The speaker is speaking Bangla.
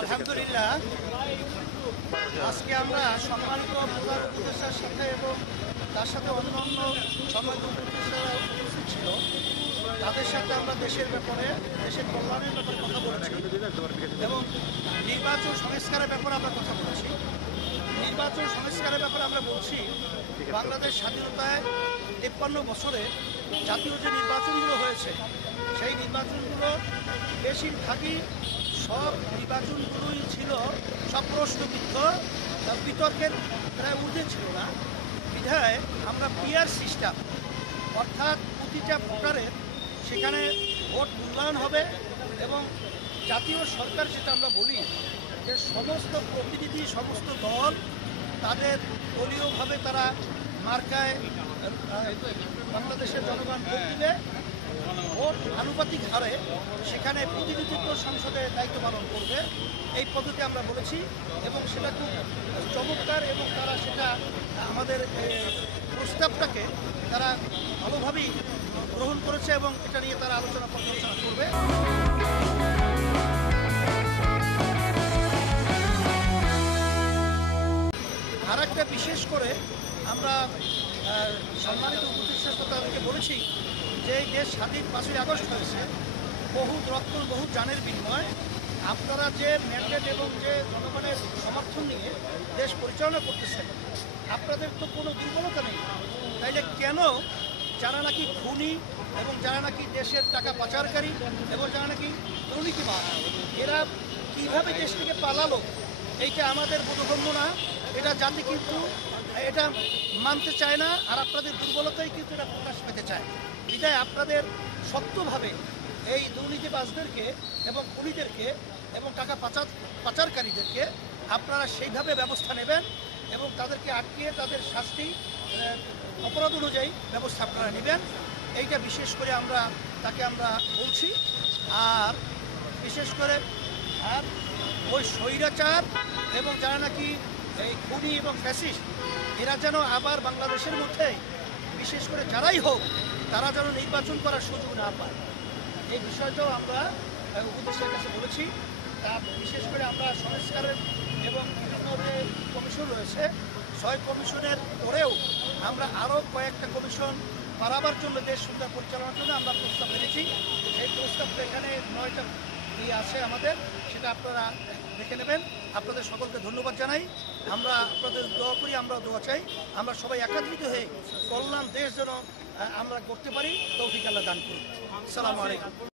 আলহামদুলিল্লাহ, আজকে আমরা সম্মানিত প্রধান উপদেষ্টার সাথে এবং তার সাথে অন্যান্য সম্মানিত উপদেষ্টারা উপস্থিত ছিল, তাদের সাথে আমরা দেশের ব্যাপারে, দেশের কল্যাণের ব্যাপারে কথা বলেছি এবং নির্বাচন সংস্কারের ব্যাপারে আমরা কথা বলেছি। নির্বাচন সংস্কারের ব্যাপারে আমরা বলছি, বাংলাদেশ স্বাধীনতায় 53 বছরে জাতীয় যে নির্বাচনগুলো হয়েছে, সেই নির্বাচনগুলো বেশিরভাগই সব নির্বাচনগুলোই ছিল সব প্রশ্নবিদ্ধ, বিতর্কের প্রায় ঊর্ধ্বে ছিল না। বিধায় আমরা পিয়ার সিস্টেম, অর্থাৎ প্রতিটা ভোটারের সেখানে ভোট মূল্যায়ন হবে এবং জাতীয় সরকার, যেটা আমরা বলি যে সমস্ত প্রতিনিধি, সমস্ত দল তাদের দলীয়ভাবে তারা মার্কায় বাংলাদেশের জনগণ ভোট দিবে, ভোট আনুপাতিক হারে সেখানে প্রতিনিধিত্ব সংসদে দায়িত্ব পালন করবে, এই পদ্ধতি আমরা বলেছি এবং সেটা খুব চমৎকার এবং তারা সেটা আমাদের প্রস্তাবটাকে তারা ভালোভাবেই গ্রহণ করেছে এবং এটা নিয়ে তারা আলোচনা পর্যালোচনা করবে। আর একটা বিশেষ করে আমরা সম্মানিত উপদেষ্টা তাদেরকে বলেছি যে এই দেশ স্বাধীন 5ই আগস্ট হয়েছে, বহু রক্ত, বহু জানের বিনিময় আপনারা যে ম্যান্ডেট এবং যে জনগণের সমর্থন নিয়ে দেশ পরিচালনা করতেছেন, আপনাদের তো কোনো দুর্বলতা নেই। তাইলে কেন যারা নাকি খুনি এবং যারা নাকি দেশের টাকা পাচারকারী এবং যারা নাকি দুর্নীতিবাদ, এরা কীভাবে দেশ থেকে পালালো, এইটা আমাদের বোধগম্য না। এটা জাতি কিন্তু এটা মানতে চায় না, আর আপনাদের দুর্বলতাই কিন্তু এটা প্রকাশ পেতে চায়। বিধায় আপনাদের শক্তভাবে এই দুর্নীতিবাজদেরকে এবং খুনিদেরকে এবং টাকা পাচারকারীদেরকে আপনারা সেইভাবে ব্যবস্থা নেবেন এবং তাদেরকে আটকিয়ে তাদের শাস্তি অপরাধ অনুযায়ী ব্যবস্থা আপনারা নেবেন। এইটা বিশেষ করে তাকে আমরা বলছি। আর বিশেষ করে আর ওই স্বৈরাচার এবং যারা নাকি এই খুনি এবং ফ্যাসিস্ট, এরা যেন আবার বাংলাদেশের মধ্যে বিশেষ করে যারাই হোক তারা যেন নির্বাচন করার সুযোগ না পায়, এই বিষয়টাও আমরা উপদেষ্টার কাছে বলেছি। তা বিশেষ করে আমরা সংস্কারের এবং বিভিন্ন যে কমিশন রয়েছে, 6 কমিশনের পরেও আমরা আরও কয়েকটা কমিশন বাড়াবার জন্য, দেশ সুন্দর পরিচালনার জন্য আমরা প্রস্তাব রেখেছি। সেই প্রস্তাবটা এখানে 9টা আছে আমাদের, সেটা আপনারা দেখে নেবেন। আপনাদের সকলকে ধন্যবাদ জানাই। আমরা আপনাদের দোয়া করি, আমরা দোয়া চাই, আমরা সবাই একাত্রিত হয়ে কল্যাণ দেশ যেন আমরা করতে পারি, তৌফিক আল্লাহ দান করুন। আসসালামু আলাইকুম।